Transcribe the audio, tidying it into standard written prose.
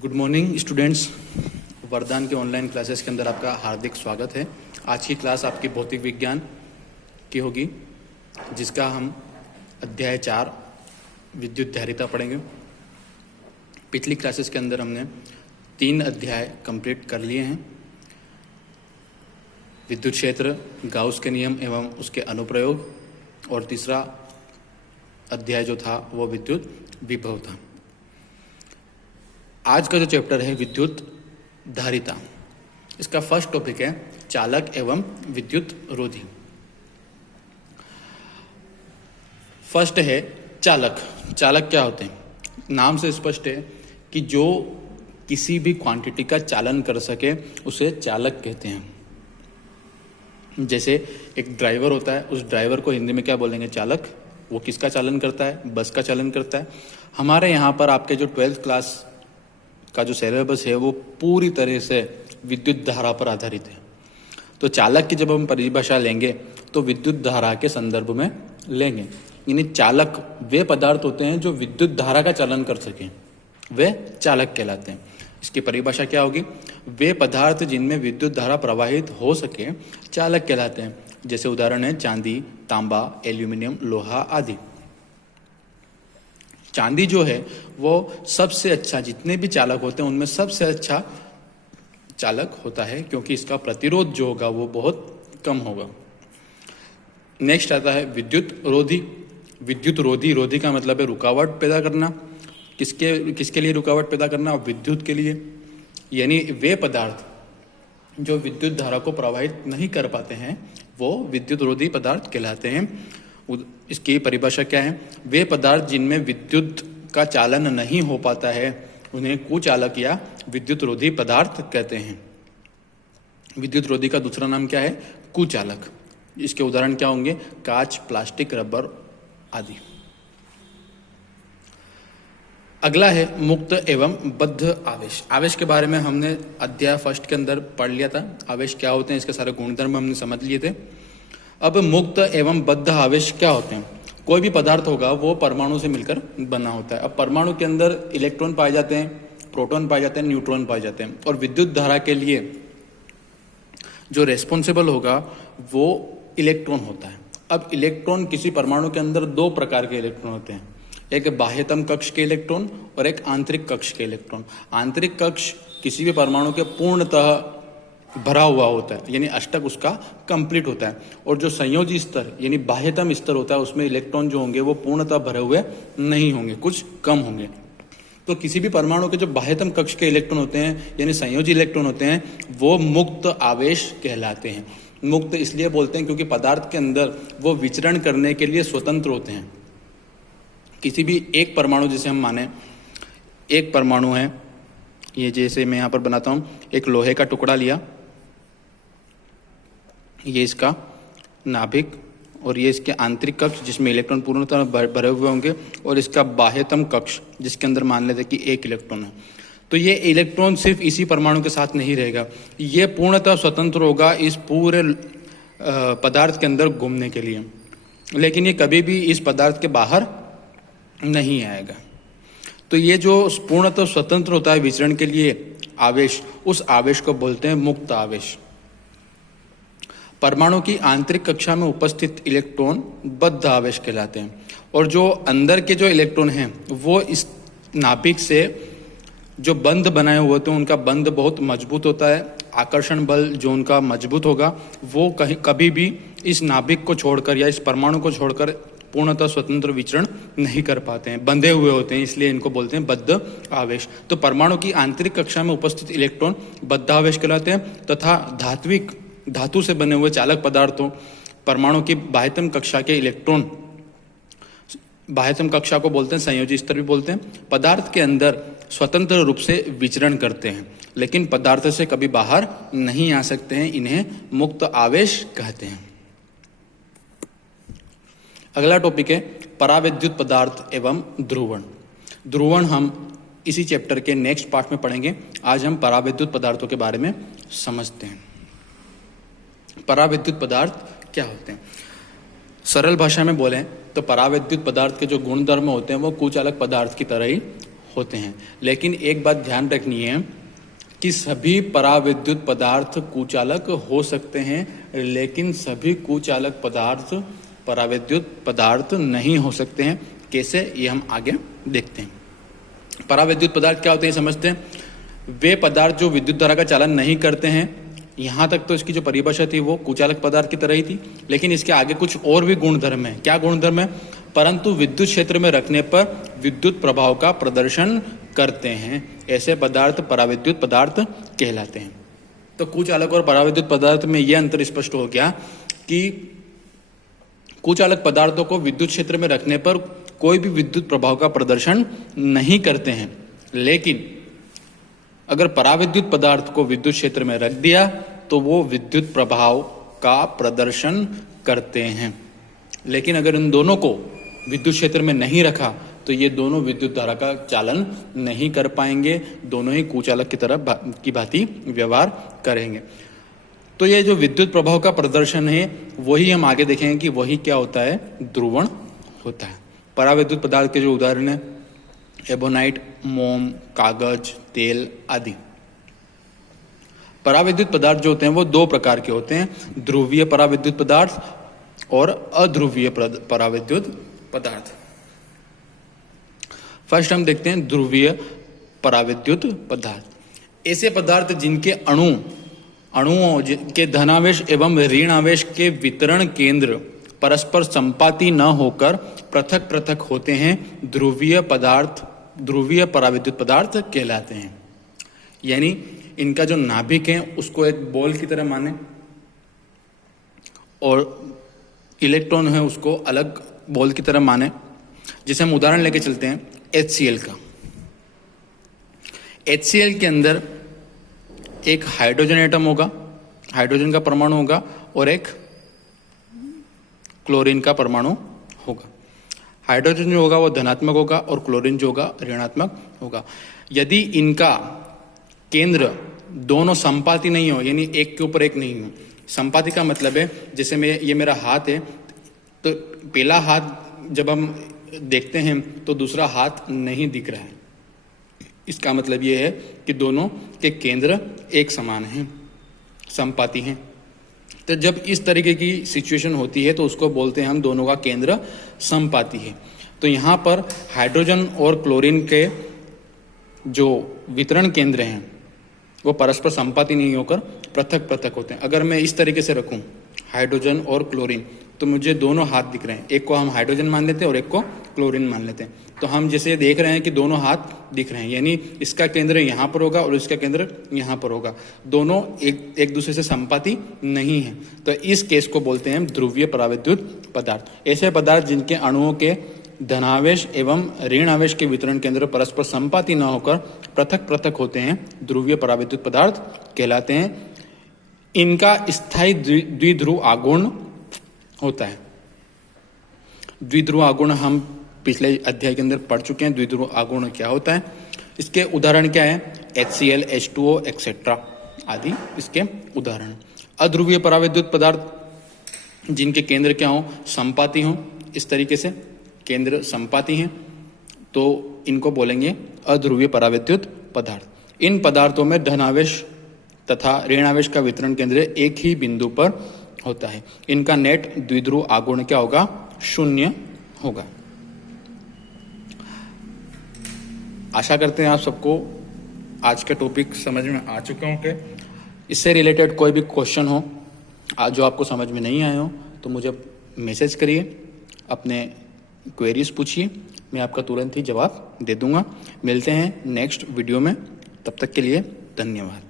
Good morning students. वरदान के online classes के अंदर आपका हार्दिक स्वागत है। आज की क्लास आपकी भौतिक विज्ञान की होगी, जिसका हम अध्याय 4 विद्युत धारिता पढ़ेंगे। पिछली क्लासेस के अंदर हमने 3 अध्याय कंप्लीट कर लिए हैं। विद्युत क्षेत्र, गाउस के नियम एवं उसके अनुप्रयोग, और तीसरा अध्याय जो था वो विद्युत विभव था। आज का जो चैप्टर है विद्युत धारिता, इसका फर्स्ट टॉपिक है चालक एवं विद्युत रोधी। फर्स्ट है चालक। चालक क्या होते हैं? नाम से स्पष्ट है कि जो किसी भी क्वांटिटी का चालन कर सके उसे चालक कहते हैं। जैसे एक ड्राइवर होता है, उस ड्राइवर को हिंदी में क्या बोलेंगे? चालक। वो किसका चालन करता है? बस का चालन करता है। हमारे यहाँ पर आपके जो 12th क्लास का जो सिलेबस है वो पूरी तरह से विद्युत धारा पर आधारित है। तो चालक की जब हम परिभाषा लेंगे तो विद्युत धारा के संदर्भ में लेंगे। यानी चालक वे पदार्थ होते हैं जो विद्युत धारा का चालन कर सकें, वे चालक कहलाते हैं। इसकी परिभाषा क्या होगी? वे पदार्थ जिनमें विद्युत धारा प्रवाहित हो सके चालक कहलाते हैं। जैसे उदाहरण है चांदी, तांबा, एल्यूमिनियम, लोहा आदि। चांदी जो है वो सबसे अच्छा, जितने भी चालक होते हैं उनमें सबसे अच्छा चालक होता है, क्योंकि इसका प्रतिरोध जो होगा वो बहुत कम होगा। नेक्स्ट आता है विद्युत रोधी। विद्युत रोधी, रोधी का मतलब है रुकावट पैदा करना। किसके लिए रुकावट पैदा करना? विद्युत के लिए। यानी वे पदार्थ जो विद्युत धारा को प्रवाहित नहीं कर पाते हैं वो विद्युत रोधी पदार्थ कहलाते हैं। इसकी परिभाषा क्या है? वे पदार्थ जिनमें विद्युत का चालन नहीं हो पाता है उन्हें कुचालक या विद्युत रोधी पदार्थ कहते हैं। विद्युत रोधी का दूसरा नाम क्या है? कुचालक। इसके उदाहरण क्या होंगे? कांच, प्लास्टिक, रबर आदि। अगला है मुक्त एवं बद्ध आवेश। आवेश के बारे में हमने अध्याय फर्स्ट के अंदर पढ़ लिया था। आवेश क्या होते हैं, इसके सारे गुणधर्म हमने समझ लिए थे। अब मुक्त एवं बद्ध आवेश क्या होते हैं? कोई भी पदार्थ होगा वो परमाणु से मिलकर बना होता है। अब परमाणु के अंदर इलेक्ट्रॉन पाए जाते हैं, प्रोटॉन पाए जाते हैं, न्यूट्रॉन पाए जाते हैं। और विद्युत धारा के लिए जो रेस्पॉन्सिबल होगा वो इलेक्ट्रॉन होता है। अब इलेक्ट्रॉन, किसी परमाणु के अंदर 2 प्रकार के इलेक्ट्रॉन होते हैं, एक बाह्यतम कक्ष के इलेक्ट्रॉन और एक आंतरिक कक्ष के इलेक्ट्रॉन। आंतरिक कक्ष किसी भी परमाणु के पूर्णतः भरा हुआ होता है, यानी अष्टक उसका कंप्लीट होता है। और जो संयोजी स्तर यानी बाह्यतम स्तर होता है उसमें इलेक्ट्रॉन जो होंगे वो पूर्णतः भरे हुए नहीं होंगे, कुछ कम होंगे। तो किसी भी परमाणु के जो बाह्यतम कक्ष के इलेक्ट्रॉन होते हैं यानी संयोजी इलेक्ट्रॉन होते हैं वो मुक्त आवेश कहलाते हैं। मुक्त इसलिए बोलते हैं क्योंकि पदार्थ के अंदर वो विचरण करने के लिए स्वतंत्र होते हैं। किसी भी एक परमाणु, जैसे हम माने एक परमाणु है, ये जैसे मैं यहाँ पर बनाता हूँ, एक लोहे का टुकड़ा लिया, ये इसका नाभिक और ये इसके आंतरिक कक्ष जिसमें इलेक्ट्रॉन पूर्णतः भरे हुए होंगे, और इसका बाह्यतम कक्ष जिसके अंदर मान लेते कि एक इलेक्ट्रॉन है। तो ये इलेक्ट्रॉन सिर्फ इसी परमाणु के साथ नहीं रहेगा, ये पूर्णतः स्वतंत्र होगा इस पूरे पदार्थ के अंदर घूमने के लिए, लेकिन ये कभी भी इस पदार्थ के बाहर नहीं आएगा। तो ये जो पूर्णतः स्वतंत्र होता है विचरण के लिए आवेश, उस आवेश को बोलते हैं मुक्त आवेश। परमाणु की आंतरिक कक्षा में उपस्थित इलेक्ट्रॉन बद्ध आवेश कहलाते हैं। और जो अंदर के जो इलेक्ट्रॉन हैं वो इस नाभिक से जो बंध बनाए हुए होते हैं उनका बंध बहुत मजबूत होता है। आकर्षण बल जो उनका मजबूत होगा वो कभी भी इस नाभिक को छोड़कर या इस परमाणु को छोड़कर पूर्णतः स्वतंत्र विचरण नहीं कर पाते हैं, बंधे हुए होते हैं, इसलिए इनको बोलते हैं बद्ध आवेश। तो परमाणु की आंतरिक कक्षा में उपस्थित इलेक्ट्रॉन बद्ध आवेश कहलाते हैं। तथा धातु से बने हुए चालक पदार्थों, परमाणु की बाह्यतम कक्षा के इलेक्ट्रॉन, बाह्यतम कक्षा को बोलते हैं संयोजी स्तर भी बोलते हैं, पदार्थ के अंदर स्वतंत्र रूप से विचरण करते हैं लेकिन पदार्थ से कभी बाहर नहीं आ सकते हैं। इन्हें मुक्त आवेश कहते हैं। अगला टॉपिक है परावैद्युत पदार्थ एवं ध्रुवण। ध्रुवण हम इसी चैप्टर के नेक्स्ट पार्ट में पढ़ेंगे। आज हम परावैद्युत पदार्थों के बारे में समझते हैं। परावैद्युत पदार्थ क्या होते हैं? सरल भाषा में बोलें तो परावैद्युत पदार्थ के जो गुण धर्म होते हैं वो कुचालक पदार्थ की तरह ही होते हैं। लेकिन एक बात ध्यान रखनी है कि सभी पराविद्युत पदार्थ कुचालक हो सकते हैं, लेकिन सभी कुचालक पदार्थ पराविद्युत पदार्थ नहीं हो सकते हैं। कैसे, ये हम आगे देखते हैं। पराविद्युत पदार्थ क्या होते हैं समझते हैं। वे पदार्थ जो विद्युत धारा का चालन नहीं करते हैं। यहाँ तक तो इसकी जो परिभाषा थी वो कुचालक पदार्थ की तरह ही थी, लेकिन इसके आगे कुछ और भी गुणधर्म है। क्या गुणधर्म है? परंतु विद्युत क्षेत्र में रखने पर विद्युत प्रभाव का प्रदर्शन करते हैं, ऐसे पदार्थ पराविद्युत पदार्थ कहलाते हैं। तो कुचालक और पराविद्युत पदार्थ में यह अंतर स्पष्ट हो गया कि कुचालक पदार्थों को विद्युत क्षेत्र में रखने पर कोई भी विद्युत प्रभाव का प्रदर्शन नहीं करते हैं, लेकिन अगर पराविद्युत पदार्थ को विद्युत क्षेत्र में रख दिया तो वो विद्युत प्रभाव का प्रदर्शन करते हैं। लेकिन अगर इन दोनों को विद्युत क्षेत्र में नहीं रखा तो ये दोनों विद्युत धारा का चालन नहीं कर पाएंगे, दोनों ही कुचालक की तरह की भांति व्यवहार करेंगे। तो ये जो विद्युत प्रभाव का प्रदर्शन है वही हम आगे देखेंगे कि वही क्या होता है, ध्रुवण होता है। पराविद्युत पदार्थ के जो उदाहरण है एबोनाइट, मोम, कागज, तेल आदि। पराविद्युत पदार्थ जो होते हैं वो दो प्रकार के होते हैं, ध्रुवीय पराविद्युत पदार्थ और अध्रुवीय पराविद्युत पदार्थ। फर्स्ट हम देखते हैं ध्रुवीय पराविद्युत पदार्थ। ऐसे पदार्थ जिनके अणुओं के धनावेश एवं ऋण आवेश के वितरण केंद्र परस्पर संपाती न होकर पृथक पृथक होते हैं, ध्रुवीय पराविद्युत पदार्थ कहलाते हैं। यानी इनका जो नाभिक है उसको एक बॉल की तरह माने और इलेक्ट्रॉन है उसको अलग बॉल की तरह माने। जैसे हम उदाहरण लेके चलते हैं HCl का। HCl के अंदर एक हाइड्रोजन एटम होगा, हाइड्रोजन का परमाणु होगा, और एक क्लोरीन का परमाणु होगा। हाइड्रोजन जो होगा वो धनात्मक होगा और क्लोरीन जो होगा ऋणात्मक होगा। यदि इनका केंद्र दोनों संपाती नहीं हो, यानी एक के ऊपर एक नहीं हो। संपाती का मतलब है जैसे ये मेरा हाथ है, तो पहला हाथ जब हम देखते हैं तो दूसरा हाथ नहीं दिख रहा है। इसका मतलब ये है कि दोनों के केंद्र एक समान हैं, संपाती हैं। तो जब इस तरीके की सिचुएशन होती है तो उसको बोलते हैं हम दोनों का केंद्र संपाती है। तो यहाँ पर हाइड्रोजन और क्लोरीन के जो वितरण केंद्र हैं वो परस्पर संपाती नहीं होकर पृथक पृथक होते हैं। अगर मैं इस तरीके से रखूं हाइड्रोजन और क्लोरीन तो मुझे दोनों हाथ दिख रहे हैं, एक को हम हाइड्रोजन मान लेते हैं और एक को क्लोरीन मान लेते हैं। तो हम जैसे देख रहे हैं कि दोनों हाथ दिख रहे हैं, यानी इसका केंद्र यहाँ पर होगा और इसका केंद्र यहाँ पर होगा, दोनों एक दूसरे से संपाती नहीं है। तो इस केस को बोलते हैं ध्रुवीय पराविद्युत पदार्थ। ऐसे पदार्थ जिनके अणुओं के धनावेश एवं ऋण आवेश के वितरण केंद्र परस्पर संपाती न होकर पृथक पृथक होते हैं, ध्रुवीय पराविद्युत पदार्थ कहलाते हैं। इनका स्थायी द्विध्रुव आघूर्ण होता है। द्विध्रुव आघूर्ण हम पिछले अध्याय के अंदर पढ़ चुके हैं। द्विध्रुव आघूर्ण क्या होता है, इसके उदाहरण क्या है, HCl, H2O एक्सेट्रा आदि इसके उदाहरण। अध्रुवीय पराविद्युत पदार्थ जिनके केंद्र क्या हो, संपाती हो, इस तरीके से केंद्र संपाती हैं, तो इनको बोलेंगे अध्रुवीय पराविद्युत पदार्थ। इन पदार्थों में धनावेश तथा ऋणावेश का वितरण केंद्र एक ही बिंदु पर होता है। इनका नेट द्विध्रुव आघूर्ण क्या होगा, 0 होगा। आशा करते हैं आप सबको आज का टॉपिक समझ में आ चुके होंगे। इससे रिलेटेड कोई भी क्वेश्चन हो जो आपको समझ में नहीं आए हो तो मुझे मैसेज करिए, अपने क्वेरीज पूछिए, मैं आपका तुरंत ही जवाब दे दूंगा। मिलते हैं नेक्स्ट वीडियो में, तब तक के लिए धन्यवाद।